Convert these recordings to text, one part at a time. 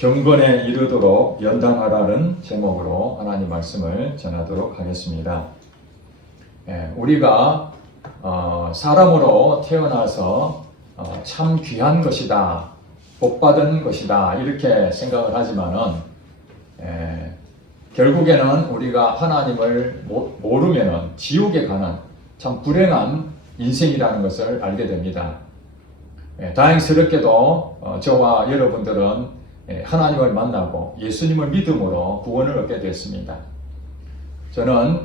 경건에 이르도록 연단하라는 제목으로 하나님 말씀을 전하도록 하겠습니다. 우리가 사람으로 태어나서 참 귀한 것이다, 복받은 것이다 이렇게 생각을 하지만은 결국에는 우리가 하나님을 모르면은 지옥에 가는 참 불행한 인생이라는 것을 알게 됩니다. 다행스럽게도 저와 여러분들은 하나님을 만나고 예수님을 믿음으로 구원을 얻게 됐습니다. 저는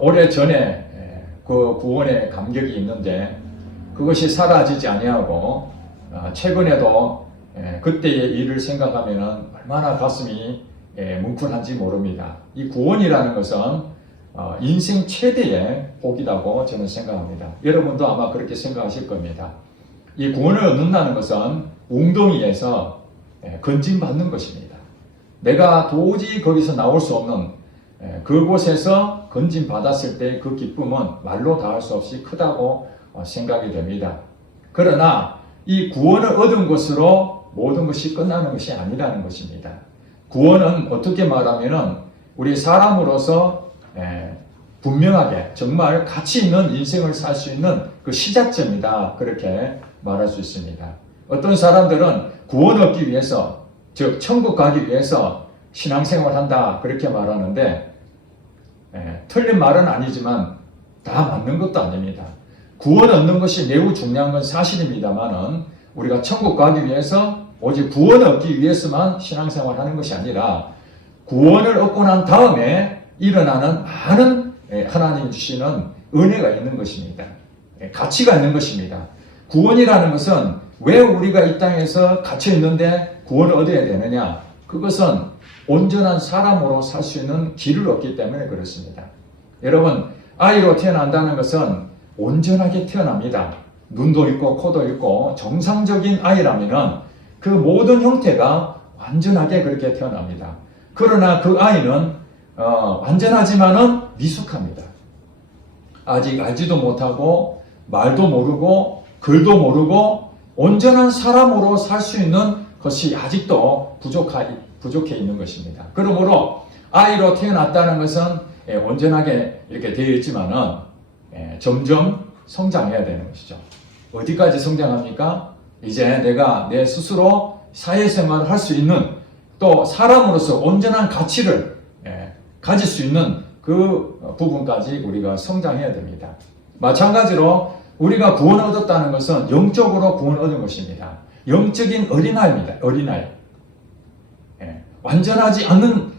오래전에 그 구원의 감격이 있는데 그것이 사라지지 아니하고 최근에도 그때의 일을 생각하면 얼마나 가슴이 뭉클한지 모릅니다. 이 구원이라는 것은 인생 최대의 복이라고 저는 생각합니다. 여러분도 아마 그렇게 생각하실 겁니다. 이 구원을 얻는다는 것은 웅덩이에서 건짐받는 것입니다. 내가 도저히 거기서 나올 수 없는 그곳에서 건짐받았을 때 그 기쁨은 말로 다할 수 없이 크다고 생각이 됩니다. 그러나 이 구원을 얻은 것으로 모든 것이 끝나는 것이 아니라는 것입니다. 구원은 어떻게 말하면은 우리 사람으로서 분명하게 정말 가치 있는 인생을 살 수 있는 그 시작점이다, 그렇게 말할 수 있습니다. 어떤 사람들은 구원 얻기 위해서, 즉 천국 가기 위해서 신앙생활 한다 그렇게 말하는데 틀린 말은 아니지만 다 맞는 것도 아닙니다. 구원 얻는 것이 매우 중요한 건 사실입니다만은 우리가 천국 가기 위해서 오직 구원을 얻기 위해서만 신앙생활 하는 것이 아니라 구원을 얻고 난 다음에 일어나는 많은 하나님 주시는 은혜가 있는 것입니다. 가치가 있는 것입니다. 구원이라는 것은 왜 우리가 이 땅에서 갇혀 있는데 구원을 얻어야 되느냐? 그것은 온전한 사람으로 살 수 있는 길을 얻기 때문에 그렇습니다. 여러분, 아이로 태어난다는 것은 온전하게 태어납니다. 눈도 있고 코도 있고 정상적인 아이라면은 그 모든 형태가 완전하게 그렇게 태어납니다. 그러나 그 아이는 완전하지만은 미숙합니다. 아직 알지도 못하고 말도 모르고 글도 모르고 온전한 사람으로 살 수 있는 것이 아직도 부족해 있는 것입니다. 그러므로 아이로 태어났다는 것은 온전하게 이렇게 되어 있지만은 점점 성장해야 되는 것이죠. 어디까지 성장합니까? 이제 내가 내 스스로 사회생활을 할 수 있는, 또 사람으로서 온전한 가치를 가질 수 있는 그 부분까지 우리가 성장해야 됩니다. 마찬가지로 우리가 구원을 얻었다는 것은 영적으로 구원을 얻은 것입니다. 영적인 어린아이입니다. 어린아이. 완전하지 않는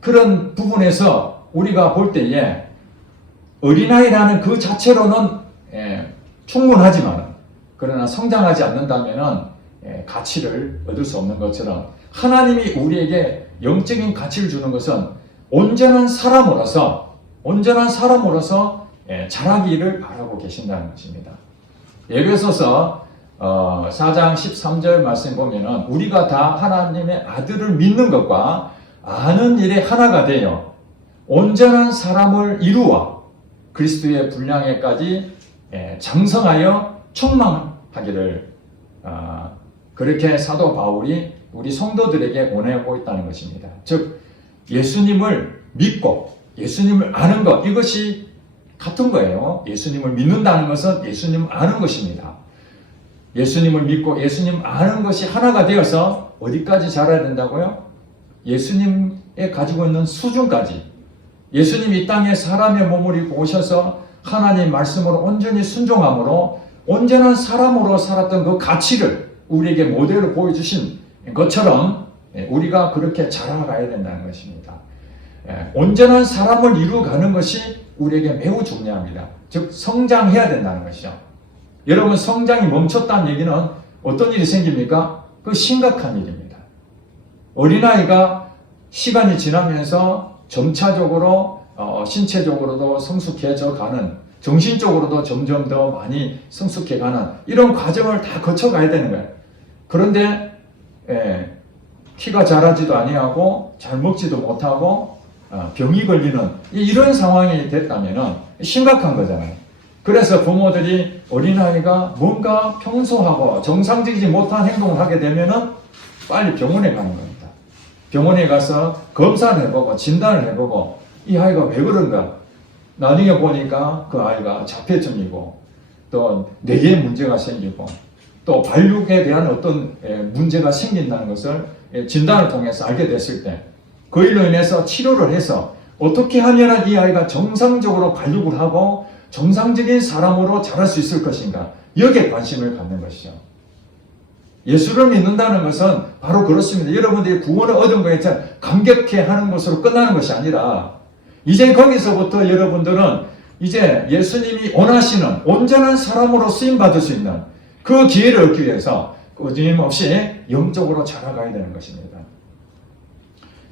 그런 부분에서 우리가 볼 때에 어린아이라는 그 자체로는 충분하지만 그러나 성장하지 않는다면 가치를 얻을 수 없는 것처럼 하나님이 우리에게 영적인 가치를 주는 것은 온전한 사람으로서 자라기를 바라고 계신다는 것입니다. 에베소서 4장 13절 말씀 보면은 우리가 다 하나님의 아들을 믿는 것과 아는 일에 하나가 되어 온전한 사람을 이루어 그리스도의 분량에까지 장성하여 충만하기를 그렇게 사도 바울이 우리 성도들에게 권하고 있다는 것입니다. 즉 예수님을 믿고 예수님을 아는 것, 이것이 같은 거예요. 예수님을 믿는다는 것은 예수님을 아는 것입니다. 예수님을 믿고 예수님 아는 것이 하나가 되어서 어디까지 자라야 된다고요? 예수님에 가지고 있는 수준까지, 예수님이 이 땅에 사람의 몸을 입고 오셔서 하나님 말씀으로 온전히 순종함으로 온전한 사람으로 살았던 그 가치를 우리에게 모델로 보여주신 것처럼 우리가 그렇게 자라가야 된다는 것입니다. 온전한 사람을 이루어가는 것이 우리에게 매우 중요합니다. 즉 성장해야 된다는 것이죠. 여러분, 성장이 멈췄다는 얘기는 어떤 일이 생깁니까? 그 심각한 일입니다. 어린아이가 시간이 지나면서 점차적으로 신체적으로도 성숙해져 가는, 정신적으로도 점점 더 많이 성숙해 가는 이런 과정을 다 거쳐가야 되는 거예요. 그런데 키가 자라지도 아니하고 잘 먹지도 못하고 병이 걸리는 이런 상황이 됐다면 심각한 거잖아요. 그래서 부모들이 어린아이가 뭔가 평소하고 정상적이지 못한 행동을 하게 되면은 빨리 병원에 가는 겁니다. 병원에 가서 검사를 해보고 진단을 해보고 이 아이가 왜 그런가. 나중에 보니까 그 아이가 자폐증이고 또 뇌에 문제가 생기고 또 발육에 대한 어떤 문제가 생긴다는 것을 진단을 통해서 알게 됐을 때 그 일로 인해서 치료를 해서 어떻게 하면 이 아이가 정상적으로 발육을 하고 정상적인 사람으로 자랄 수 있을 것인가. 여기에 관심을 갖는 것이죠. 예수를 믿는다는 것은 바로 그렇습니다. 여러분들이 구원을 얻은 거에 감격해 하는 것으로 끝나는 것이 아니라 이제 거기서부터 여러분들은 이제 예수님이 원하시는 온전한 사람으로 쓰임받을 수 있는 그 기회를 얻기 위해서 끊임없이 영적으로 자라가야 되는 것입니다.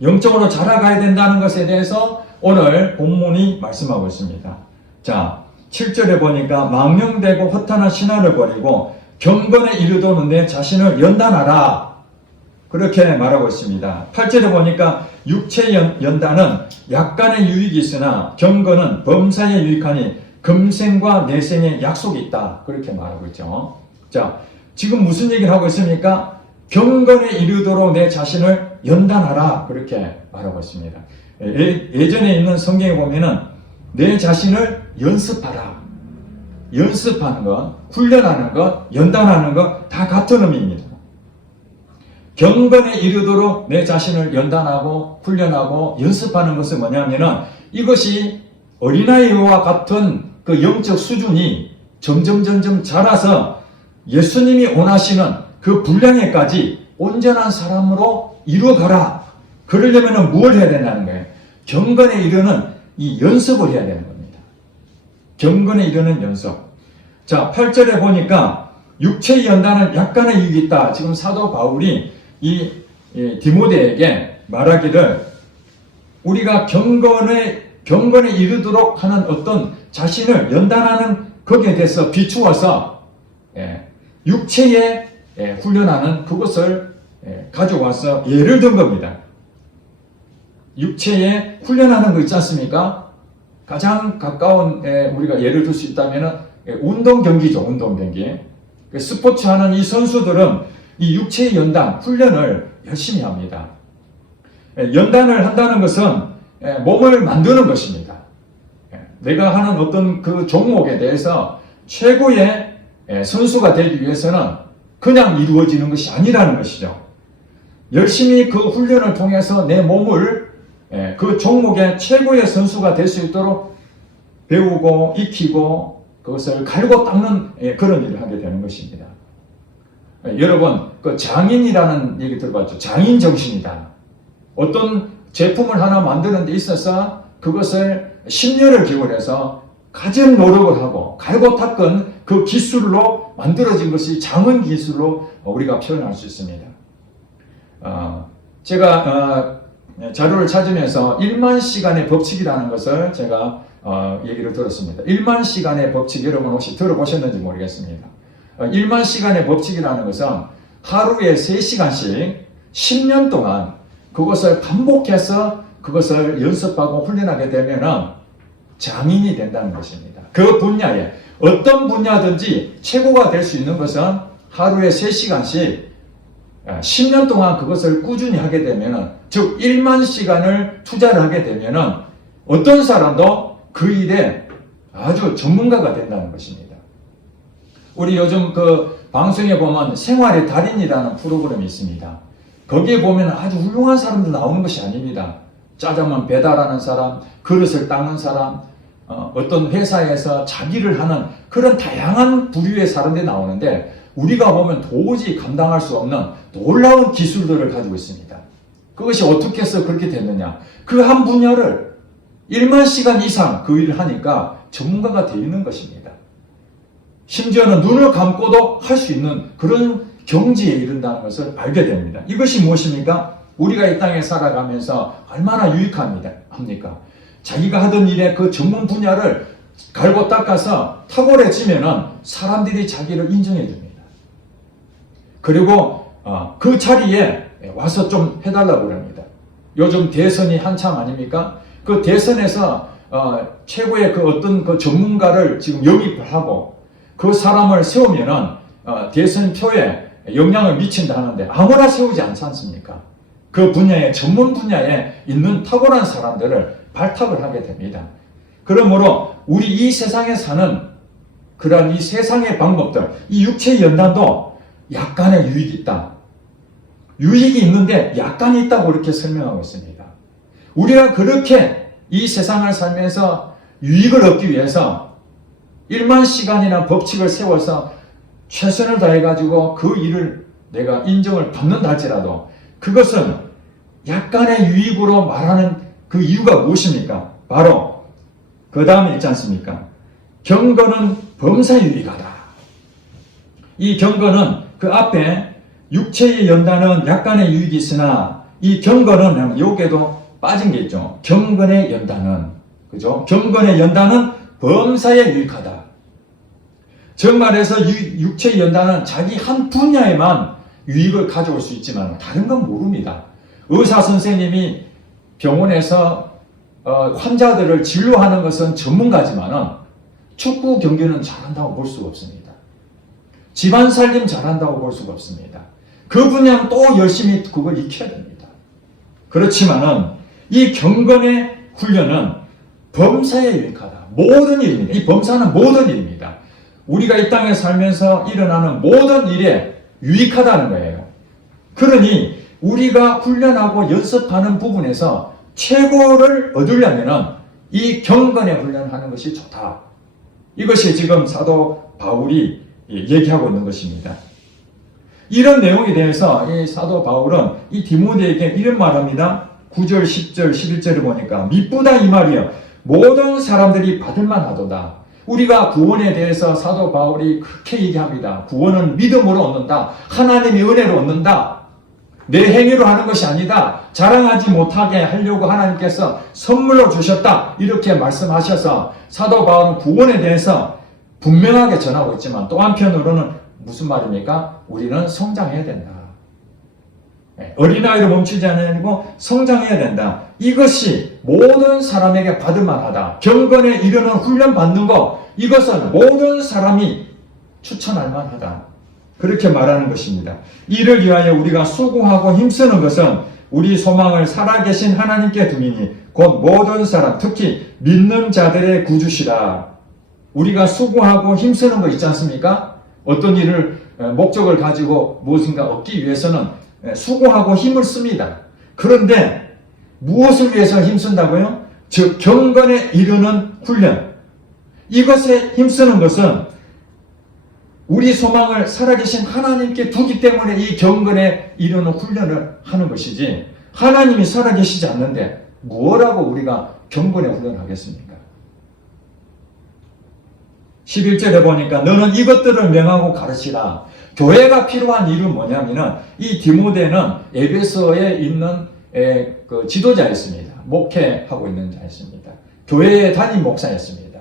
영적으로 자라가야 된다는 것에 대해서 오늘 본문이 말씀하고 있습니다. 자, 7절에 보니까 망령되고 허탄한 신화를 버리고 경건에 이르도는 내 자신을 연단하라. 그렇게 말하고 있습니다. 8절에 보니까 육체 연단은 약간의 유익이 있으나 경건은 범사에 유익하니 금생과 내생의 약속이 있다. 그렇게 말하고 있죠. 자, 지금 무슨 얘기를 하고 있습니까? 경건에 이르도록 내 자신을 연단하라. 그렇게 말하고 있습니다. 예전에 있는 성경에 보면은 내 자신을 연습하라. 연습하는 것, 훈련하는 것, 연단하는 것 다 같은 의미입니다. 경건에 이르도록 내 자신을 연단하고 훈련하고 연습하는 것은 뭐냐면은 이것이 어린아이와 같은 그 영적 수준이 점점 자라서 예수님이 원하시는 그 분량에까지 온전한 사람으로 이루어가라. 그러려면 뭘 해야 된다는 거예요? 경건에 이르는 이 연습을 해야 되는 겁니다. 경건에 이르는 연습. 자, 8절에 보니까 육체의 연단은 약간의 유익이 있다. 지금 사도 바울이 이 디모데에게 말하기를 우리가 경건에 이르도록 하는 어떤 자신을 연단하는 거기에 대해서 비추어서 육체에 훈련하는 그것을 가져와서 예를 든 겁니다. 육체에 훈련하는 거 있지 않습니까? 가장 가까운 우리가 예를 들 수 있다면 운동 경기죠. 운동 경기. 스포츠 하는 이 선수들은 이 육체의 연단, 훈련을 열심히 합니다. 연단을 한다는 것은 몸을 만드는 것입니다. 내가 하는 어떤 그 종목에 대해서 최고의 선수가 되기 위해서는 그냥 이루어지는 것이 아니라는 것이죠. 열심히 그 훈련을 통해서 내 몸을 그 종목의 최고의 선수가 될 수 있도록 배우고 익히고 그것을 갈고 닦는 그런 일을 하게 되는 것입니다. 여러분, 그 장인이라는 얘기 들어봤죠? 장인 정신이다. 어떤 제품을 하나 만드는 데 있어서 그것을 10년을 기울여서 가진 노력을 하고 갈고 닦은 그 기술로 만들어진 것이 장은 기술로 우리가 표현할 수 있습니다. 제가 자료를 찾으면서 1만 시간의 법칙이라는 것을 제가 얘기를 들었습니다. 1만 시간의 법칙 여러분 혹시 들어보셨는지 모르겠습니다. 1만 시간의 법칙이라는 것은 하루에 3시간씩 10년 동안 그것을 반복해서 그것을 연습하고 훈련하게 되면 장인이 된다는 것입니다. 그 분야에 어떤 분야든지 최고가 될 수 있는 것은 하루에 3시간씩 10년 동안 그것을 꾸준히 하게 되면 즉 1만 시간을 투자를 하게 되면 어떤 사람도 그 일에 아주 전문가가 된다는 것입니다. 우리 요즘 그 방송에 보면 생활의 달인이라는 프로그램이 있습니다. 거기에 보면 아주 훌륭한 사람들 나오는 것이 아닙니다. 짜장면 배달하는 사람, 그릇을 닦는 사람, 어떤 회사에서 자기를 하는 그런 다양한 부류의 사람들이 나오는데 우리가 보면 도저히 감당할 수 없는 놀라운 기술들을 가지고 있습니다. 그것이 어떻게 해서 그렇게 됐느냐. 그 한 분야를 1만 시간 이상 그 일을 하니까 전문가가 되어 있는 것입니다. 심지어는 눈을 감고도 할 수 있는 그런 경지에 이른다는 것을 알게 됩니다. 이것이 무엇입니까? 우리가 이 땅에 살아가면서 얼마나 유익합니까? 자기가 하던 일의 그 전문 분야를 갈고 닦아서 탁월해지면은 사람들이 자기를 인정해 줍니다. 그리고 그 자리에 와서 좀 해달라고 합니다. 요즘 대선이 한참 아닙니까? 그 대선에서 최고의 그 어떤 그 전문가를 지금 영입을 하고 그 사람을 세우면은 대선표에 영향을 미친다 하는데 아무나 세우지 않지 않습니까? 그 분야에 전문 분야에 있는 탁월한 사람들을 발탁을 하게 됩니다. 그러므로 우리 이 세상에 사는 그러한 이 세상의 방법들, 이 육체의 연단도 약간의 유익이 있다. 유익이 있는데 약간이 있다고 이렇게 설명하고 있습니다. 우리가 그렇게 이 세상을 살면서 유익을 얻기 위해서 1만 시간이나 법칙을 세워서 최선을 다해가지고 그 일을 내가 인정을 받는다 할지라도 그것은 약간의 유익으로 말하는 그 이유가 무엇입니까? 바로 그 다음에 있지 않습니까? 경건은 범사에 유익하다. 이 경건은 그 앞에 육체의 연단은 약간의 유익이 있으나 이 경건은 여기에도 빠진 게 있죠. 경건의 연단은, 그죠? 경건의 연단은 범사에 유익하다. 정말해서 육체의 연단은 자기 한 분야에만 유익을 가져올 수 있지만 다른 건 모릅니다. 의사 선생님이 병원에서 환자들을 진료하는 것은 전문가지만은 축구 경기는 잘한다고 볼 수가 없습니다. 집안 살림 잘한다고 볼 수가 없습니다. 그 분야는 또 열심히 그걸 익혀야 됩니다. 그렇지만은 이 경건의 훈련은 범사에 유익하다. 모든 일입니다. 이 범사는 모든 일입니다. 우리가 이 땅에 살면서 일어나는 모든 일에 유익하다는 거예요. 그러니 우리가 훈련하고 연습하는 부분에서 최고를 얻으려면은 이 경건의 훈련을 하는 것이 좋다. 이것이 지금 사도 바울이 얘기하고 있는 것입니다. 이런 내용에 대해서 이 사도 바울은 이 디모데에게 이런 말합니다. 9절, 10절, 11절을 보니까 미쁘다 이 말이여 모든 사람들이 받을만 하도다. 우리가 구원에 대해서 사도 바울이 그렇게 얘기합니다. 구원은 믿음으로 얻는다. 하나님의 은혜로 얻는다. 내 행위로 하는 것이 아니다. 자랑하지 못하게 하려고 하나님께서 선물로 주셨다. 이렇게 말씀하셔서 사도 바울은 구원에 대해서 분명하게 전하고 있지만 또 한편으로는 무슨 말입니까? 우리는 성장해야 된다. 어린아이로 멈추지 않고 성장해야 된다. 이것이 모든 사람에게 받을 만하다. 경건에 이르는 훈련 받는 것, 이것은 모든 사람이 추천할 만하다. 그렇게 말하는 것입니다. 이를 위하여 우리가 수고하고 힘쓰는 것은 우리 소망을 살아계신 하나님께 두미니 곧 모든 사람, 특히 믿는 자들의 구주시라. 우리가 수고하고 힘쓰는 거 있지 않습니까? 어떤 일을 목적을 가지고 무엇인가 얻기 위해서는 수고하고 힘을 씁니다. 그런데 무엇을 위해서 힘쓴다고요? 즉 경건에 이르는 훈련. 이것에 힘쓰는 것은 우리 소망을 살아계신 하나님께 두기 때문에 이 경건에 이르는 훈련을 하는 것이지 하나님이 살아계시지 않는데 무엇라고 우리가 경건에 훈련하겠습니까? 11절에 보니까 너는 이것들을 명하고 가르치라. 교회가 필요한 이유는 뭐냐면은 이 디모데는 에베소에 있는 그 지도자였습니다. 목회하고 있는 자였습니다. 교회의 담임 목사였습니다.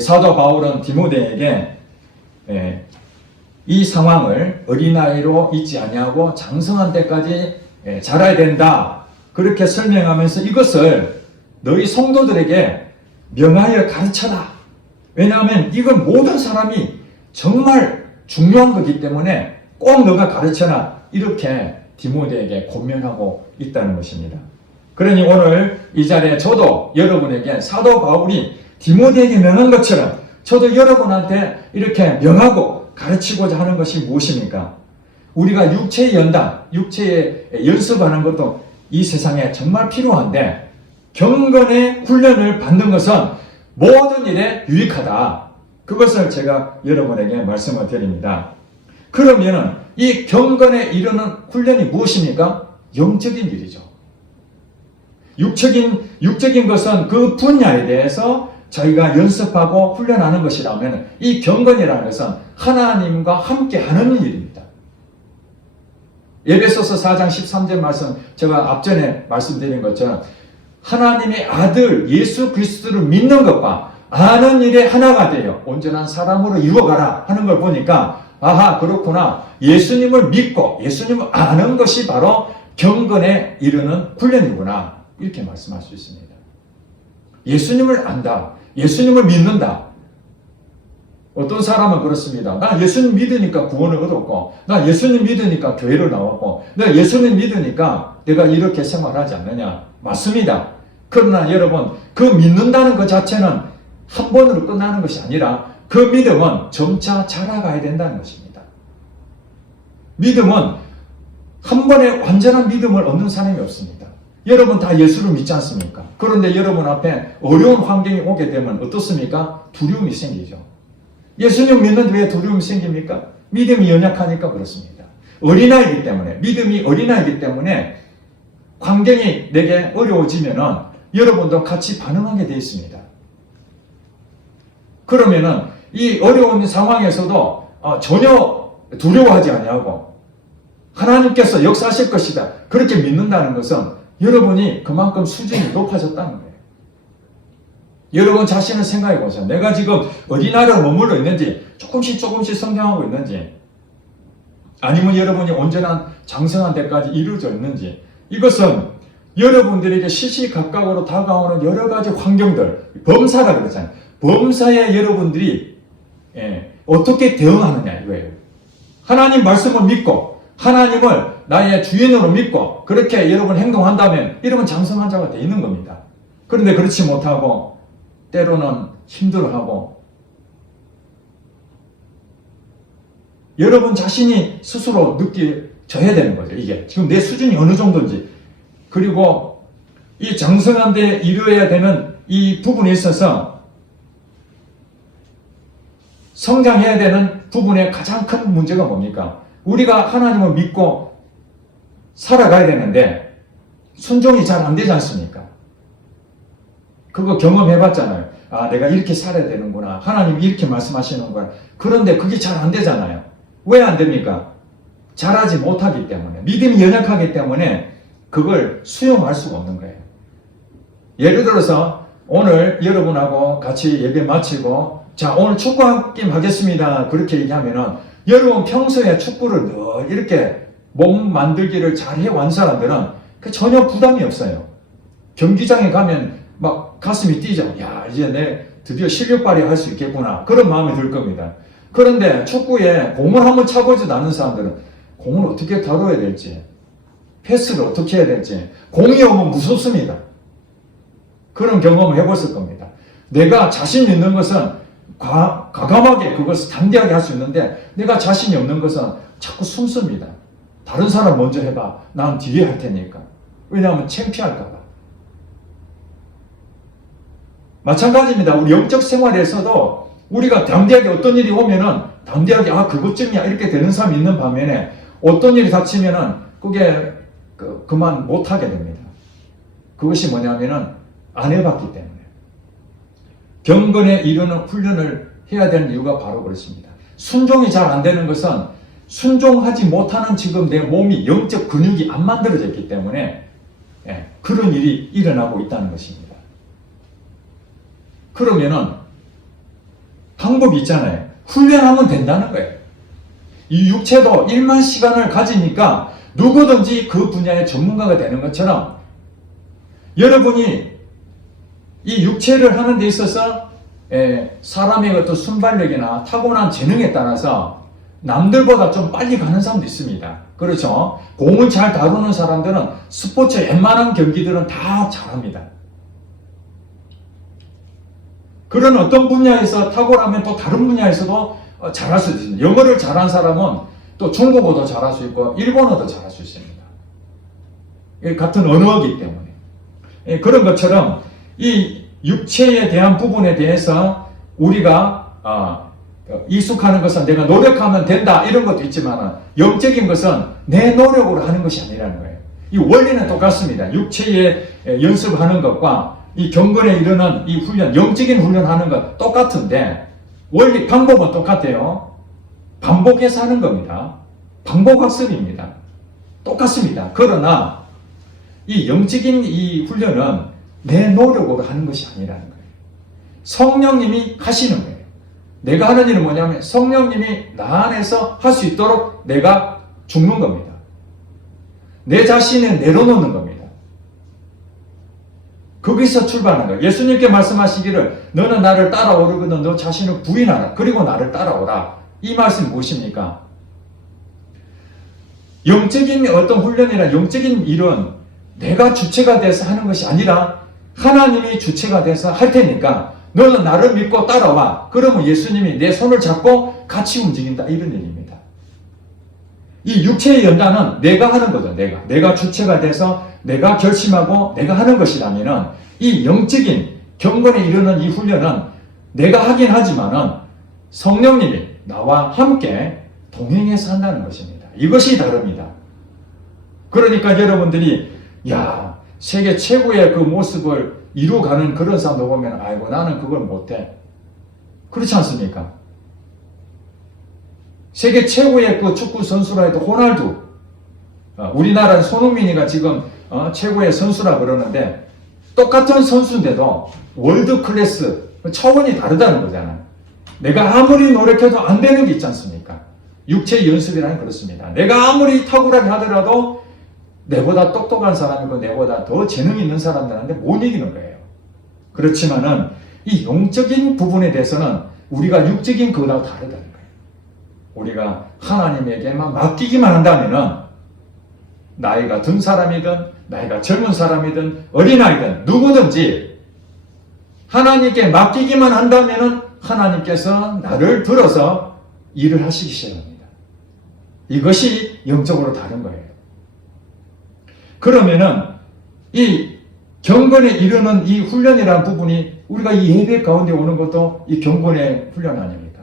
사도 바울은 디모데에게 이 상황을 어린아이로 있지 아니하고 장성한 때까지 자라야 된다. 그렇게 설명하면서 이것을 너희 성도들에게 명하여 가르쳐라. 왜냐하면 이건 모든 사람이 정말 중요한 거기 때문에 꼭 너가 가르쳐라. 이렇게 디모데에게 권면하고 있다는 것입니다. 그러니 오늘 이 자리에 저도 여러분에게 사도 바울이 디모데에게 명한 것처럼 저도 여러분한테 이렇게 명하고 가르치고자 하는 것이 무엇입니까? 우리가 육체의 연단, 육체의 연습하는 것도 이 세상에 정말 필요한데 경건의 훈련을 받는 것은 모든 일에 유익하다. 그것을 제가 여러분에게 말씀을 드립니다. 그러면 이 경건에 이르는 훈련이 무엇입니까? 영적인 일이죠. 육적인 것은 그 분야에 대해서 저희가 연습하고 훈련하는 것이라면 이 경건이라는 것은 하나님과 함께 하는 일입니다. 에베소서 4장 13절 말씀 제가 앞전에 말씀드린 것처럼 하나님의 아들 예수 그리스도를 믿는 것과 아는 일에 하나가 되어 온전한 사람으로 이루어가라 하는 걸 보니까 아하 그렇구나. 예수님을 믿고 예수님을 아는 것이 바로 경건에 이르는 훈련이구나. 이렇게 말씀할 수 있습니다. 예수님을 안다. 예수님을 믿는다. 어떤 사람은 그렇습니다. 나 예수님 믿으니까 구원을 얻었고, 나 예수님 믿으니까 교회를 나왔고, 나 예수님 믿으니까 내가 이렇게 생활하지 않느냐. 맞습니다. 그러나 여러분, 그 믿는다는 것 자체는 한 번으로 끝나는 것이 아니라 그 믿음은 점차 자라가야 된다는 것입니다. 믿음은 한 번에 완전한 믿음을 얻는 사람이 없습니다. 여러분 다 예수를 믿지 않습니까? 그런데 여러분 앞에 어려운 환경이 오게 되면 어떻습니까? 두려움이 생기죠. 예수님 믿는데 왜 두려움이 생깁니까? 믿음이 연약하니까 그렇습니다. 어린아이이기 때문에, 믿음이 어린아이이기 때문에 환경이 내게 어려워지면은 여러분도 같이 반응하게 되어 있습니다. 그러면은 이 어려운 상황에서도 전혀 두려워하지 아니하고 하나님께서 역사하실 것이다. 그렇게 믿는다는 것은 여러분이 그만큼 수준이 높아졌다는 거예요. 여러분 자신을 생각해 보세요. 내가 지금 어린아이로 머물러 있는지, 조금씩 성장하고 있는지, 아니면 여러분이 온전한 장성한 데까지 이루어져 있는지, 이것은 여러분들에게 시시각각으로 다가오는 여러 가지 환경들, 범사라 그러잖아요. 범사에 여러분들이 어떻게 대응하느냐 이거예요. 하나님 말씀을 믿고 하나님을 나의 주인으로 믿고 그렇게 여러분 행동한다면 여러분 장성한 자가 되어 있는 겁니다. 그런데 그렇지 못하고 때로는 힘들어하고 여러분 자신이 스스로 느껴져야 되는 거죠. 이게 지금 내 수준이 어느 정도인지, 그리고 이 장성한 데 이루어야 되는 이 부분에 있어서 성장해야 되는 부분의 가장 큰 문제가 뭡니까? 우리가 하나님을 믿고 살아가야 되는데 순종이 잘 안 되지 않습니까? 그거 경험해봤잖아요. 아, 내가 이렇게 살아야 되는구나. 하나님이 이렇게 말씀하시는구나. 그런데 그게 잘 안 되잖아요. 왜 안 됩니까? 잘하지 못하기 때문에, 믿음이 연약하기 때문에 그걸 수용할 수가 없는 거예요. 예를 들어서 오늘 여러분하고 같이 예배 마치고 자, 오늘 축구 한 게임 하겠습니다. 그렇게 얘기하면은 여러분 평소에 축구를 늘 이렇게 몸 만들기를 잘 해온 사람들은 전혀 부담이 없어요. 경기장에 가면 막 가슴이 뛰죠. 야, 이제 내 드디어 실력 발휘할 수 있겠구나. 그런 마음이 들 겁니다. 그런데 축구에 공을 한번 차보지도 않는 사람들은 공을 어떻게 다뤄야 될지, 패스를 어떻게 해야 될지, 공이 오면 무섭습니다. 그런 경험을 해봤을 겁니다. 내가 자신 있는 것은 과감하게 그것을 담대하게 할 수 있는데 내가 자신이 없는 것은 자꾸 숨습니다. 다른 사람 먼저 해봐. 난 뒤에 할 테니까. 왜냐하면 창피할까 봐. 마찬가지입니다. 우리 영적 생활에서도 우리가 담대하게 어떤 일이 오면은 담대하게 그것쯤이야 이렇게 되는 사람이 있는 반면에 어떤 일이 닥치면은 그게 그만 못하게 됩니다. 그것이 뭐냐면은 안 해봤기 때문에. 경건에 이르는 훈련을 해야 되는 이유가 바로 그렇습니다. 순종이 잘 안 되는 것은 순종하지 못하는 지금 내 몸이 영적 근육이 안 만들어져 있기 때문에 그런 일이 일어나고 있다는 것입니다. 그러면은 방법이 있잖아요. 훈련하면 된다는 거예요. 이 육체도 1만 시간을 가지니까 누구든지 그 분야의 전문가가 되는 것처럼 여러분이 이 육체를 하는 데 있어서 사람의 어떤 순발력이나 타고난 재능에 따라서 남들보다 좀 빨리 가는 사람도 있습니다. 그렇죠? 공을 잘 다루는 사람들은 스포츠 웬만한 경기들은 다 잘합니다. 그런 어떤 분야에서 탁월하면 또 다른 분야에서도 잘할 수 있습니다. 영어를 잘한 사람은 또 중국어도 잘할 수 있고 일본어도 잘할 수 있습니다. 같은 언어이기 때문에. 그런 것처럼 이 육체에 대한 부분에 대해서 우리가 익숙하는 것은 내가 노력하면 된다 이런 것도 있지만 영적인 것은 내 노력으로 하는 것이 아니라는 거예요. 이 원리는 똑같습니다. 육체에 연습하는 것과 이 경건에 이르는 이 훈련, 영적인 훈련하는 것 똑같은데 원리, 방법은 똑같아요. 반복해서 하는 겁니다. 반복학습입니다. 똑같습니다. 그러나 이 영적인 이 훈련은 내 노력으로 하는 것이 아니라는 거예요. 성령님이 하시는 거예요. 내가 하는 일은 뭐냐면 성령님이 나 안에서 할 수 있도록 내가 죽는 겁니다. 내 자신을 내려놓는 겁니다. 거기서 출발하는 거예요. 예수님께 말씀하시기를 너는 나를 따라오르거든 너 자신을 부인하라. 그리고 나를 따라오라. 이 말씀이 무엇입니까? 영적인 어떤 훈련이나 영적인 일은 내가 주체가 돼서 하는 것이 아니라 하나님이 주체가 돼서 할 테니까 너는 나를 믿고 따라와. 그러면 예수님이 내 손을 잡고 같이 움직인다. 이런 일입니다. 이 육체의 연단은 내가 하는 거죠. 내가 주체가 돼서 내가 결심하고 내가 하는 것이라면은 이 영적인 경건에 이르는 이 훈련은 내가 하긴 하지만은 성령님이 나와 함께 동행해서 한다는 것입니다. 이것이 다릅니다. 그러니까 여러분들이 세계 최고의 그 모습을 이루어가는 그런 사람도 보면 아이고 나는 그걸 못해. 그렇지 않습니까? 세계 최고의 그 축구 선수라 해도 호날두, 우리나라 손흥민이가 지금 최고의 선수라 그러는데 똑같은 선수인데도 월드 클래스 차원이 다르다는 거잖아요. 내가 아무리 노력해도 안 되는 게 있지 않습니까? 육체 연습이라는 그렇습니다. 내가 아무리 탁월하게 하더라도 내보다 똑똑한 사람이고 내보다 더 재능 있는 사람들한테 못 이기는 거예요. 그렇지만은 이 영적인 부분에 대해서는 우리가 육적인 그거하고 다르다는 거예요. 우리가 하나님에게만 맡기기만 한다면은 나이가 든 사람이든 나이가 젊은 사람이든 어린아이든 누구든지 하나님께 맡기기만 한다면은 하나님께서 나를 들어서 일을 하시기 시작합니다. 이것이 영적으로 다른 거예요. 그러면은 이 경건에 이르는 이 훈련이라는 부분이 우리가 이 예배 가운데 오는 것도 이 경건의 훈련 아닙니까?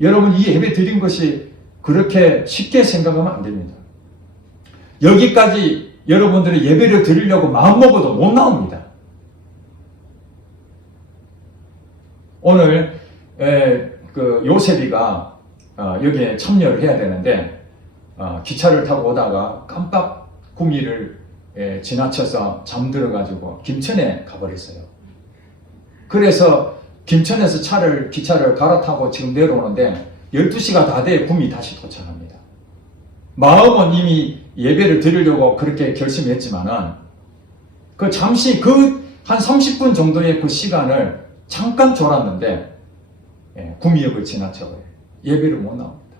여러분 이 예배 드린 것이 그렇게 쉽게 생각하면 안 됩니다. 여기까지 여러분들이 예배를 드리려고 마음먹어도 못 나옵니다. 오늘 그 요셉이가 여기에 참여를 해야 되는데 기차를 타고 오다가 깜빡 구미를 지나쳐서 잠들어가지고 김천에 가버렸어요. 그래서 김천에서 기차를 갈아타고 지금 내려오는데 12시가 다 돼 구미 다시 도착합니다. 마음은 이미 예배를 드리려고 그렇게 결심했지만은 잠시 한 30분 정도의 그 시간을 잠깐 졸았는데 구미역을 지나쳐버려요. 예배를 못 나옵니다.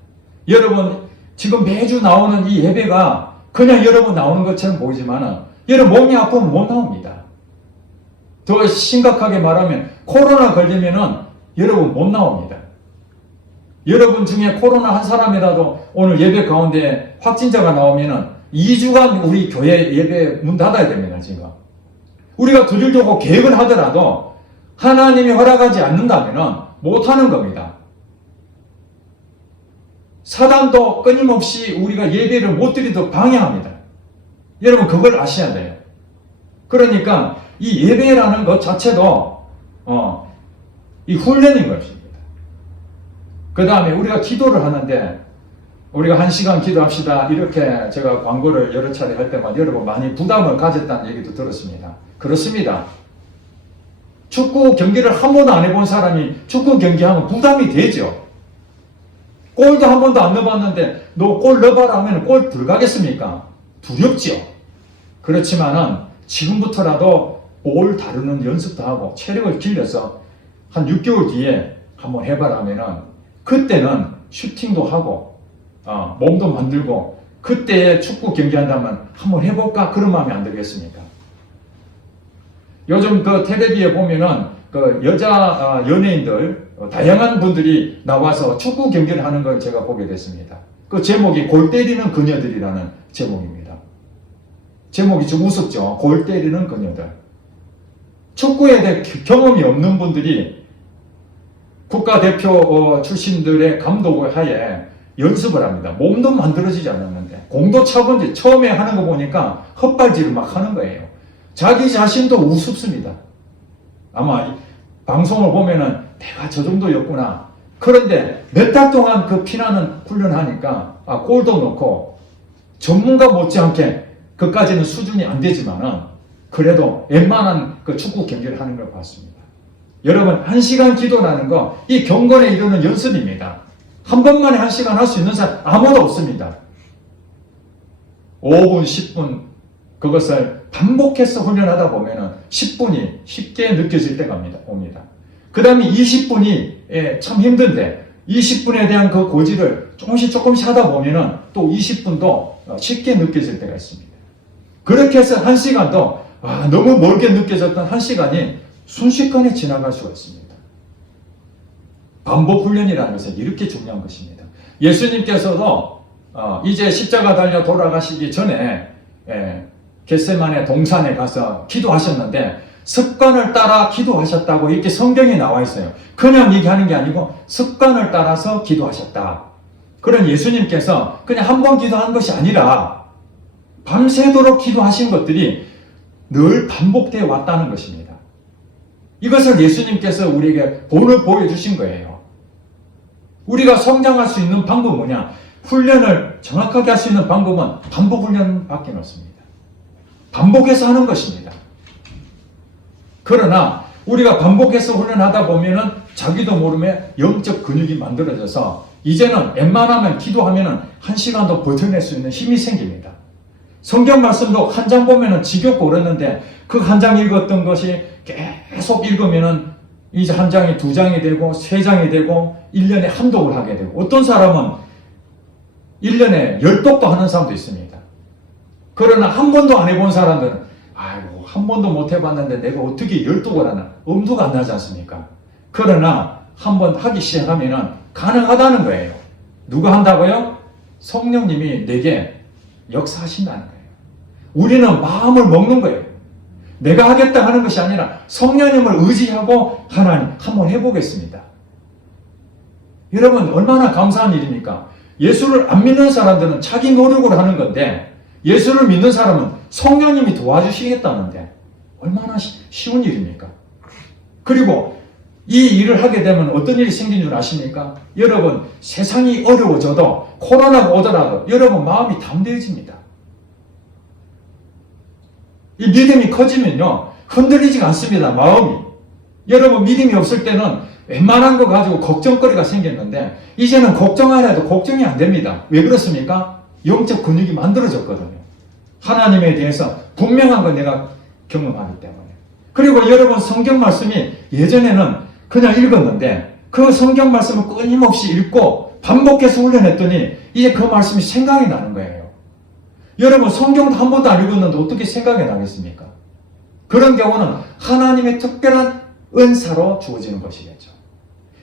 여러분 지금 매주 나오는 이 예배가 그냥 여러분 나오는 것처럼 보이지만은 여러분 몸이 아프면 못 나옵니다. 더 심각하게 말하면 코로나 걸리면은 여러분 못 나옵니다. 여러분 중에 코로나 한 사람이라도 오늘 예배 가운데 확진자가 나오면은 2주간 우리 교회 예배 문 닫아야 됩니다. 지금 우리가 드리려고 계획을 하더라도 하나님이 허락하지 않는다면은 못하는 겁니다. 사단도 끊임없이 우리가 예배를 못 드리도록 방해합니다. 여러분 그걸 아셔야 돼요. 그러니까 이 예배라는 것 자체도 이 훈련인 것입니다. 그 다음에 우리가 기도를 하는데 우리가 1시간 기도합시다 이렇게 제가 광고를 여러 차례 할 때마다 여러분 많이 부담을 가졌다는 얘기도 들었습니다. 그렇습니다. 축구 경기를 한 번도 안 해본 사람이 축구 경기하면 부담이 되죠. 골도 한 번도 안 넣어봤는데 너 골 넣어봐라 하면 골 들어가겠습니까? 두렵죠. 그렇지만은 지금부터라도 볼 다루는 연습도 하고 체력을 길러서 한 6개월 뒤에 한번 해봐라 하면은 그때는 슈팅도 하고 몸도 만들고 그때 축구 경기 한다면 한번 해볼까? 그런 마음이 안 들겠습니까? 요즘 그 텔레비에 보면은 그 여자 연예인들 다양한 분들이 나와서 축구 경기를 하는 걸 제가 보게 됐습니다. 그 제목이 골 때리는 그녀들이라는 제목입니다. 제목이 좀 우습죠. 골 때리는 그녀들. 축구에 대해 경험이 없는 분들이 국가대표 출신들의 감독을 하에 연습을 합니다. 몸도 만들어지지 않았는데 공도 차본지 처음에 하는 거 보니까 헛발질을 막 하는 거예요. 자기 자신도 우습습니다. 아마 방송을 보면은 내가 저 정도였구나. 그런데 몇 달 동안 그 피나는 훈련하니까 골도 넣고 전문가 못지않게 그까지는 수준이 안 되지만은 그래도 웬만한 그 축구 경기를 하는 걸 봤습니다. 여러분 1시간 기도라는 거 이 경건에 이르는 연습입니다. 한 번만에 1시간 할 수 있는 사람 아무도 없습니다. 5분 10분 그것을 반복해서 훈련하다 보면은 10분이 쉽게 느껴질 때가 옵니다. 그 다음에 20분이 참 힘든데 20분에 대한 그 고지를 조금씩 하다 보면은 또 20분도 쉽게 느껴질 때가 있습니다. 그렇게 해서 1시간도 너무 멀게 느껴졌던 1시간이 순식간에 지나갈 수가 있습니다. 반복 훈련이라는 것은 이렇게 중요한 것입니다. 예수님께서도 이제 십자가 달려 돌아가시기 전에 겟세마네 동산에 가서 기도하셨는데 습관을 따라 기도하셨다고 이렇게 성경에 나와 있어요. 그냥 얘기하는 게 아니고 습관을 따라서 기도하셨다. 그런 예수님께서 그냥 한 번 기도한 것이 아니라 밤새도록 기도하신 것들이 늘 반복되어 왔다는 것입니다. 이것을 예수님께서 우리에게 본을 보여주신 거예요. 우리가 성장할 수 있는 방법은 뭐냐? 훈련을 정확하게 할 수 있는 방법은 반복 훈련밖에 없습니다. 반복해서 하는 것입니다. 그러나 우리가 반복해서 훈련하다 보면은 자기도 모르게 영적 근육이 만들어져서 이제는 웬만하면 기도하면은 1시간도 버텨낼 수 있는 힘이 생깁니다. 성경 말씀도 한 장 보면은 지겹고 그러는데 그 한 장 읽었던 것이 계속 읽으면은 이제 한 장이 2장이 되고 3장이 되고 1년에 한 독을 하게 되고 어떤 사람은 1년에 10독도 하는 사람도 있습니다. 그러나 한 번도 안 해본 사람들은 아이고 한 번도 못 해봤는데 내가 어떻게 10독을 하나 엄두가 안 나지 않습니까? 그러나 한 번 하기 시작하면은 가능하다는 거예요. 누가 한다고요? 성령님이 내게 역사하신다는 거예요. 우리는 마음을 먹는 거예요. 내가 하겠다 하는 것이 아니라 성령님을 의지하고 하나님 한번 해보겠습니다. 여러분 얼마나 감사한 일입니까? 예수를 안 믿는 사람들은 자기 노력으로 하는 건데 예수를 믿는 사람은 성령님이 도와주시겠다는데 얼마나 쉬운 일입니까? 그리고 이 일을 하게 되면 어떤 일이 생긴 줄 아십니까? 여러분 세상이 어려워져도 코로나가 오더라도 여러분 마음이 담대해집니다. 이 믿음이 커지면요 흔들리지가 않습니다. 마음이. 여러분 믿음이 없을 때는 웬만한 거 가지고 걱정거리가 생겼는데 이제는 걱정하려 해도 걱정이 안 됩니다. 왜 그렇습니까? 영적 근육이 만들어졌거든요. 하나님에 대해서 분명한 걸 내가 경험하기 때문에. 그리고 여러분 성경 말씀이 예전에는 그냥 읽었는데 그 성경 말씀을 끊임없이 읽고 반복해서 훈련했더니 이제 그 말씀이 생각이 나는 거예요. 여러분 성경도 한 번도 안 읽었는데 어떻게 생각이 나겠습니까? 그런 경우는 하나님의 특별한 은사로 주어지는 것이겠죠.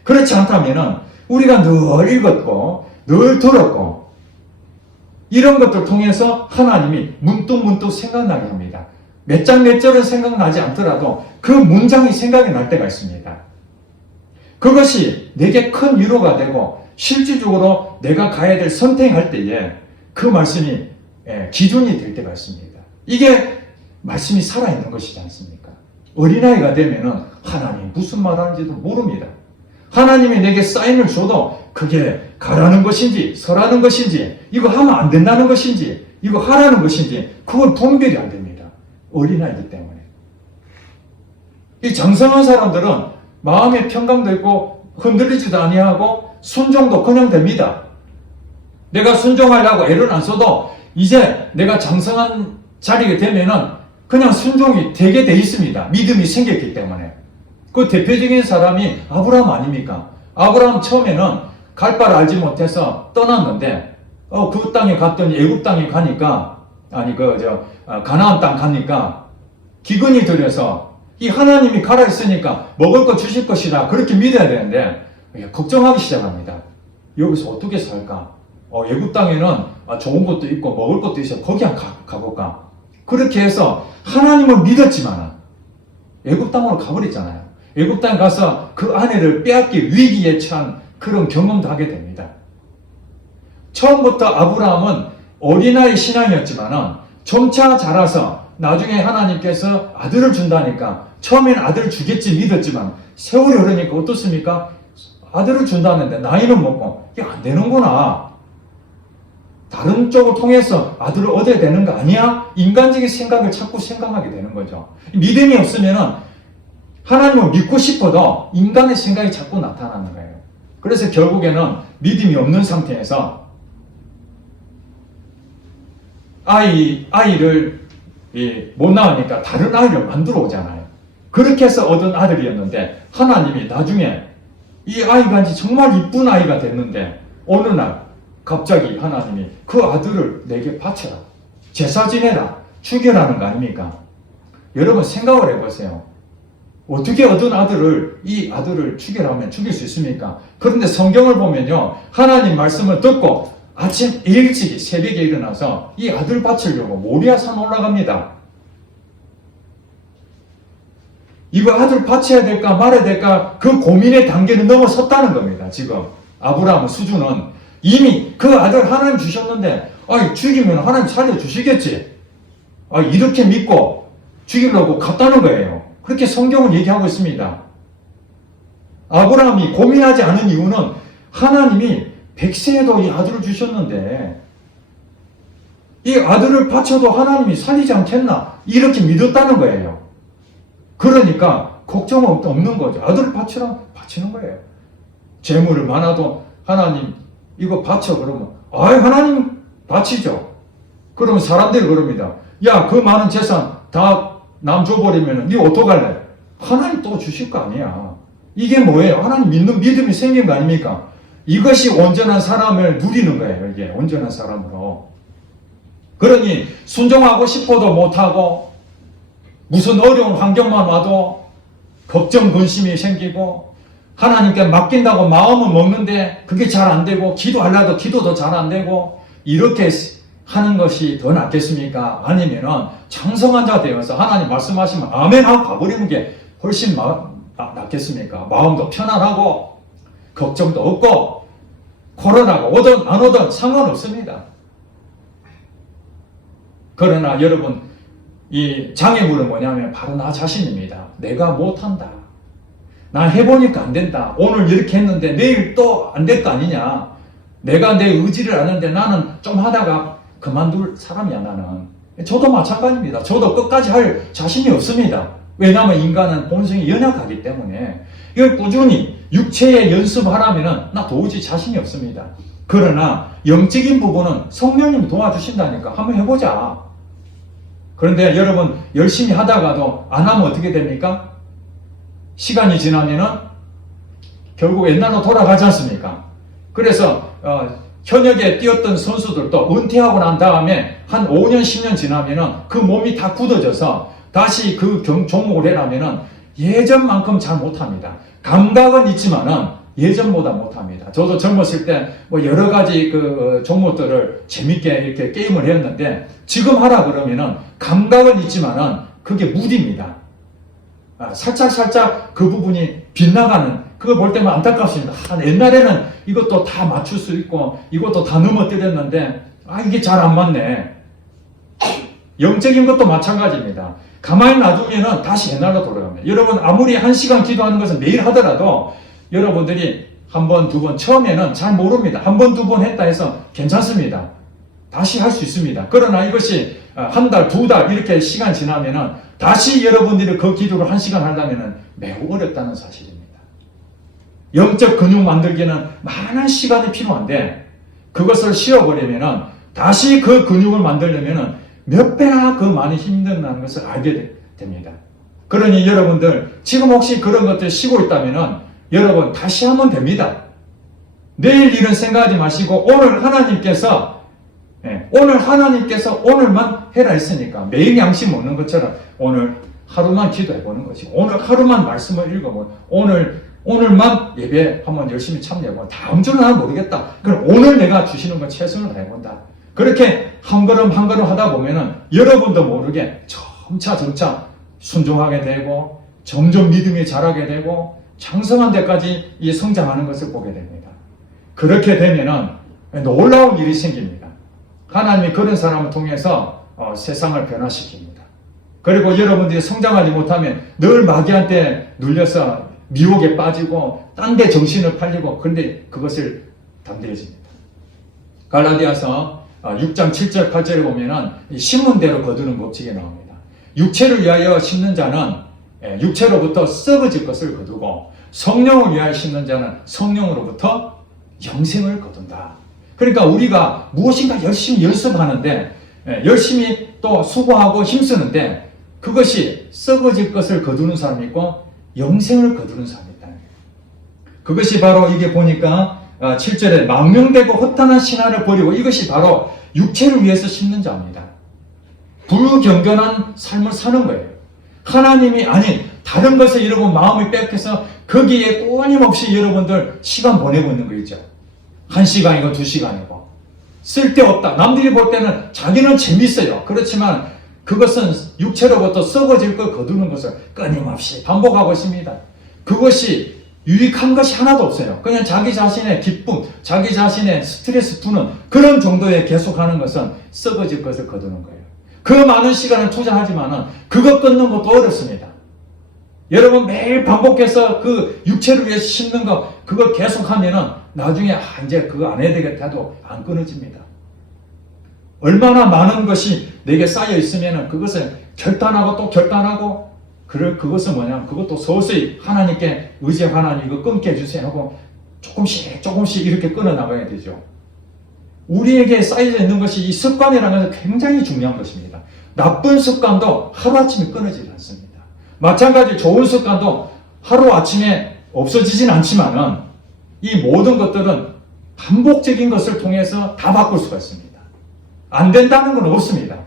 그렇지 않다면 우리가 늘 읽었고 늘 들었고 이런 것들 통해서 하나님이 문득문득 생각나게 합니다. 몇 장 몇 절은 생각나지 않더라도 그 문장이 생각이 날 때가 있습니다. 그것이 내게 큰 위로가 되고 실질적으로 내가 가야 될 선택할 때에 그 말씀이 기준이 될 때가 있습니다. 이게 말씀이 살아있는 것이지 않습니까? 어린아이가 되면은 하나님 무슨 말 하는지도 모릅니다. 하나님이 내게 사인을 줘도 그게 가라는 것인지 서라는 것인지 이거 하면 안 된다는 것인지 이거 하라는 것인지 그걸 분별이 안 됩니다. 어린아이들 때문에. 이 장성한 사람들은 마음의 평강도 있고 흔들리지도 아니하고 순종도 그냥 됩니다. 내가 순종하려고 애를 안 써도 이제 내가 장성한 자리가 되면은 그냥 순종이 되게 돼 있습니다. 믿음이 생겼기 때문에. 그 대표적인 사람이 아브라함 아닙니까? 아브라함 처음에는 갈 바를 알지 못해서 떠났는데 그 땅에 갔더니 애굽 땅에 가니까 가나안 땅 가니까 기근이 들여서 이 하나님이 가라 했으니까 먹을 거 주실 것이라 그렇게 믿어야 되는데 걱정하기 시작합니다. 여기서 어떻게 살까? 애굽 땅에는 좋은 것도 있고 먹을 것도 있어 거기 한번 가볼까? 그렇게 해서 하나님을 믿었지만 애굽 땅으로 가버렸잖아요. 애굽 땅에 가서 그 아내를 빼앗길 위기에 처한 그런 경험도 하게 됩니다. 처음부터 아브라함은 어린아이 신앙이었지만 점차 자라서 나중에 하나님께서 아들을 준다니까 처음에는 아들을 주겠지 믿었지만 세월이 흐르니까 어떻습니까? 아들을 준다는데 나이는 먹고 이게 안 되는구나. 다른 쪽을 통해서 아들을 얻어야 되는 거 아니야? 인간적인 생각을 자꾸 생각하게 되는 거죠. 믿음이 없으면 하나님을 믿고 싶어도 인간의 생각이 자꾸 나타나는 거예요. 그래서 결국에는 믿음이 없는 상태에서 아이를 못 낳으니까 다른 아이를 만들어 오잖아요. 그렇게 해서 얻은 아들이었는데 하나님이 나중에 이 아이가 이제 정말 이쁜 아이가 됐는데 어느 날 갑자기 하나님이 그 아들을 내게 바쳐라. 제사 지내라. 죽여라는 거 아닙니까? 여러분 생각을 해보세요. 어떻게 얻은 아들을 이 아들을 죽여라면 죽일 수 있습니까? 그런데 성경을 보면요. 하나님 말씀을 듣고 아침 일찍 새벽에 일어나서 이 아들 바치려고 모리아산 올라갑니다. 이거 아들 바쳐야 될까 말아야 될까 그 고민의 단계는 넘어섰다는 겁니다. 지금 아브라함 수준은 이미 그 아들 하나님 주셨는데 죽이면 하나님 살려주시겠지. 이렇게 믿고 죽이려고 갔다는 거예요. 그렇게 성경은 얘기하고 있습니다. 아브라함이 고민하지 않은 이유는 하나님이 100세에도 이 아들을 주셨는데 이 아들을 바쳐도 하나님이 살리지 않겠나 이렇게 믿었다는 거예요. 그러니까 걱정 없는 거죠. 아들을 바치는 거예요. 재물을 많아도 하나님 이거 바쳐 그러면 하나님 바치죠. 그러면 사람들이 그럽니다. 야, 그 많은 재산 다 남 줘버리면 니 어떡할래? 하나님 또 주실 거 아니야. 이게 뭐예요? 하나님 믿는 믿음이 생긴 거 아닙니까? 이것이 온전한 사람을 누리는 거예요. 이게 온전한 사람으로. 그러니 순종하고 싶어도 못하고 무슨 어려운 환경만 와도 걱정 근심이 생기고 하나님께 맡긴다고 마음은 먹는데 그게 잘 안 되고 기도하려도 기도도 잘 안 되고 이렇게 하는 것이 더 낫겠습니까? 아니면은 장성한 자 되어서 하나님 말씀하시면 아멘 하고 가버리는 게 훨씬 낫겠습니까? 마음도 편안하고 걱정도 없고 코로나가 오든 안 오든 상관없습니다. 그러나 여러분 이 장애물은 뭐냐면 바로 나 자신입니다. 내가 못한다. 나 해보니까 안 된다. 오늘 이렇게 했는데 내일 또 안 될 거 아니냐. 내가 내 의지를 아는데 나는 좀 하다가 그만둘 사람이야 나는. 저도 마찬가지입니다. 저도 끝까지 할 자신이 없습니다. 왜냐하면 인간은 본성이 연약하기 때문에 이걸 꾸준히 육체에 연습하라면은 나 도저히 자신이 없습니다. 그러나 영적인 부분은 성령님이 도와주신다니까 한번 해보자. 그런데 여러분 열심히 하다가도 안 하면 어떻게 됩니까? 시간이 지나면은 결국 옛날로 돌아가지 않습니까? 그래서 현역에 뛰었던 선수들도 은퇴하고 난 다음에 한 5년 10년 지나면은 그 몸이 다 굳어져서 다시 그 종목을 해라면은 예전만큼 잘 못합니다. 감각은 있지만은 예전보다 못합니다. 저도 젊었을 때 뭐 여러 가지 그 종목들을 재밌게 이렇게 게임을 했는데 지금 하라 그러면은 감각은 있지만은 그게 무디입니다. 살짝 그 부분이 빗나가는 그거 볼 때만 안타깝습니다. 옛날에는 이것도 다 맞출 수 있고 이것도 다 넘어뜨렸는데 이게 잘 안 맞네. 영적인 것도 마찬가지입니다. 가만히 놔두면은 다시 옛날로 돌아갑니다. 여러분 아무리 1시간 기도하는 것은 매일 하더라도 여러분들이 한 번, 두 번 처음에는 잘 모릅니다. 한 번, 두 번 했다 해서 괜찮습니다. 다시 할 수 있습니다. 그러나 이것이 한 달, 두 달 이렇게 시간 지나면은 다시 여러분들이 그 기도를 1시간 하려면은 매우 어렵다는 사실입니다. 영적 근육 만들기는 많은 시간이 필요한데 그것을 쉬어버리면은 다시 그 근육을 만들려면은 몇 배나 그 많이 힘든다는 것을 알게 됩니다. 그러니 여러분들 지금 혹시 그런 것들 쉬고 있다면은 여러분 다시 하면 됩니다. 내일 일은 생각하지 마시고 오늘 하나님께서 오늘만 해라 했으니까 매일 양식 먹는 것처럼 오늘 하루만 기도해보는 것이고 오늘 하루만 말씀을 읽어보고 오늘만 예배 한번 열심히 참여해보고 다음 주는 난 모르겠다. 그럼 오늘 내가 주시는 거 최선을 다해본다. 그렇게 한 걸음 한 걸음 하다 보면은 여러분도 모르게 점차 순종하게 되고 점점 믿음이 자라게 되고 장성한 데까지 이 성장하는 것을 보게 됩니다. 그렇게 되면은 놀라운 일이 생깁니다. 하나님이 그런 사람을 통해서 세상을 변화시킵니다. 그리고 여러분들이 성장하지 못하면 늘 마귀한테 눌려서 미혹에 빠지고 딴 데 정신을 팔리고 그런데 그것을 담대해집니다. 갈라디아서 6장 7절 8절에 보면은 심은 대로 거두는 법칙이 나옵니다. 육체를 위하여 심는 자는 육체로부터 썩어질 것을 거두고 성령을 위하여 심는 자는 성령으로부터 영생을 거둔다. 그러니까 우리가 무엇인가 열심히 연습하는데 열심히 또 수고하고 힘쓰는데 그것이 썩어질 것을 거두는 사람이 있고 영생을 거두는 사람이 있다는 거예요. 그것이 바로 이게 보니까 7절에 망명되고 허탄한 신화를 버리고 이것이 바로 육체를 위해서 심는 자입니다. 불경건한 삶을 사는 거예요. 하나님이 아닌 다른 것에 여러분 마음을 뺏겨서 거기에 끊임없이 여러분들 시간 보내고 있는 거 있죠. 1시간이고 2시간이고 쓸데없다. 남들이 볼 때는 자기는 재밌어요. 그렇지만 그것은 육체로부터 썩어질 걸 거두는 것을 끊임없이 반복하고 있습니다. 그것이 유익한 것이 하나도 없어요. 그냥 자기 자신의 기쁨, 자기 자신의 스트레스 푸는 그런 정도에 계속하는 것은 썩어질 것을 거두는 거예요. 그 많은 시간을 투자하지만은 그것 끊는 것도 어렵습니다. 여러분 매일 반복해서 그 육체를 위해서 심는 거 그걸 계속하면은 나중에 이제 그거 안 해야 되겠다 해도 안 끊어집니다. 얼마나 많은 것이 내게 쌓여 있으면은 그것을 결단하고 또 결단하고 그것은 뭐냐면 그것도 서서히 하나님께 의지해 하나님 이거 끊게 해주세요 하고 조금씩 이렇게 끊어 나가야 되죠. 우리에게 쌓여져 있는 것이 이 습관이라는 것은 굉장히 중요한 것입니다. 나쁜 습관도 하루아침에 끊어지지 않습니다. 마찬가지로 좋은 습관도 하루아침에 없어지진 않지만은 이 모든 것들은 반복적인 것을 통해서 다 바꿀 수가 있습니다. 안 된다는 건 없습니다.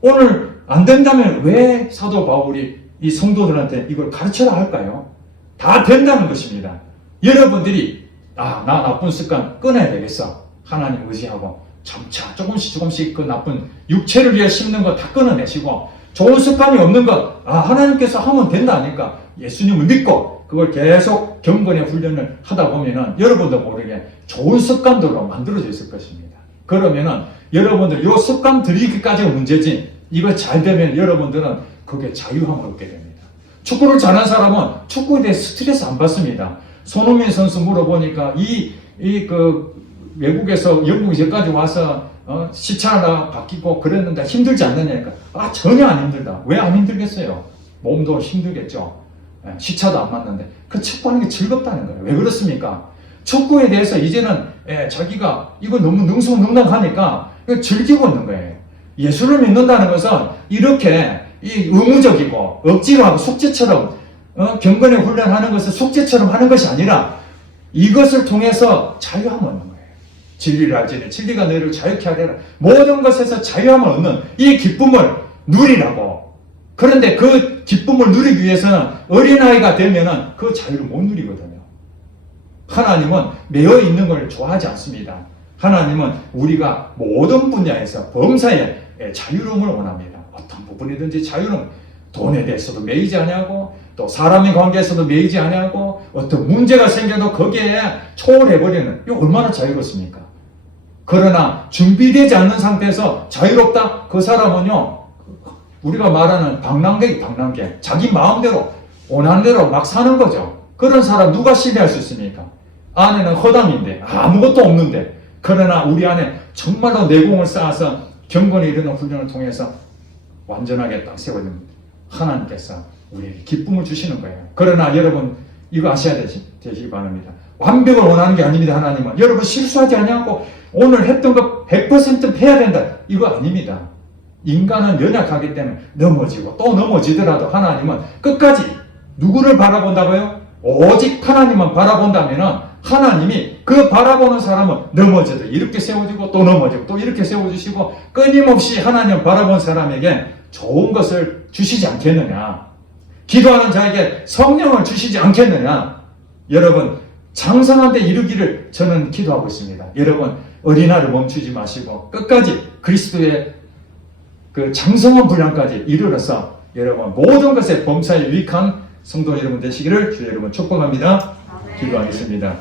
오늘 안 된다면 왜 사도 바울이 이 성도들한테 이걸 가르쳐야 할까요? 다 된다는 것입니다. 여러분들이 나 나쁜 습관 끊어야 되겠어. 하나님 의지하고 점차 조금씩 그 나쁜 육체를 위해 심는 거 다 끊어내시고 좋은 습관이 없는 것 하나님께서 하면 된다니까 예수님을 믿고 그걸 계속 경건의 훈련을 하다 보면은 여러분도 모르게 좋은 습관들로 만들어져 있을 것입니다. 그러면은 여러분들 요 습관 들이기까지가 문제지 이거 잘 되면 여러분들은 그게 자유함을 얻게 됩니다. 축구를 잘하는 사람은 축구에 대해 스트레스 안 받습니다. 손흥민 선수 물어보니까 외국에서 영국 이제까지 와서 시차가 바뀌고 그랬는데 힘들지 않느냐니까 전혀 안 힘들다. 왜 안 힘들겠어요? 몸도 힘들겠죠. 시차도 안 맞는데 그 축구하는 게 즐겁다는 거예요. 왜 그렇습니까? 축구에 대해서 이제는 자기가 이거 너무 능수능란하니까 즐기고 있는 거예요. 예수를 믿는다는 것은 이렇게 이 의무적이고 억지로 하고 숙제처럼 경건의 훈련하는 것을 숙제처럼 하는 것이 아니라 이것을 통해서 자유함을 얻는 거예요. 진리를 알지니 진리가 너희를 자유케 하리라. 모든 것에서 자유함을 얻는 이 기쁨을 누리라고. 그런데 그 기쁨을 누리기 위해서는 어린아이가 되면은 그 자유를 못 누리거든요. 하나님은 매여 있는 걸 좋아하지 않습니다. 하나님은 우리가 모든 분야에서 범사에 자유로움을 원합니다. 어떤 부분이든지 자유로움, 돈에 대해서도 매이지 아니하고 또 사람의 관계에서도 매이지 아니하고 어떤 문제가 생겨도 거기에 초월해버리는 이거 얼마나 자유롭습니까? 그러나 준비되지 않는 상태에서 자유롭다? 그 사람은요 우리가 말하는 방랑객 자기 마음대로 원하는 대로 막 사는 거죠. 그런 사람 누가 신뢰할 수 있습니까? 안에는 허당인데 아무것도 없는데 그러나 우리 안에 정말로 내공을 쌓아서 경건에 이르는 훈련을 통해서 완전하게 딱 세워진 하나님께서 우리에게 기쁨을 주시는 거예요. 그러나 여러분 이거 아셔야 되시기 바랍니다. 완벽을 원하는 게 아닙니다. 하나님은 여러분 실수하지 아니하고 오늘 했던 거 100% 해야 된다 이거 아닙니다. 인간은 연약하기 때문에 넘어지고 또 넘어지더라도 하나님은 끝까지 누구를 바라본다고요? 오직 하나님만 바라본다면은 하나님이 그 바라보는 사람은 넘어져도 이렇게 세워지고 또 넘어지고 또 이렇게 세워주시고 끊임없이 하나님 바라본 사람에게 좋은 것을 주시지 않겠느냐. 기도하는 자에게 성령을 주시지 않겠느냐. 여러분 장성한 데 이르기를 저는 기도하고 있습니다. 여러분 어린아이를 멈추지 마시고 끝까지 그리스도의 그 장성한 분량까지 이르러서 여러분 모든 것에 범사에 유익한 성도 여러분 되시기를 주 여러분 축복합니다. 기도하겠습니다.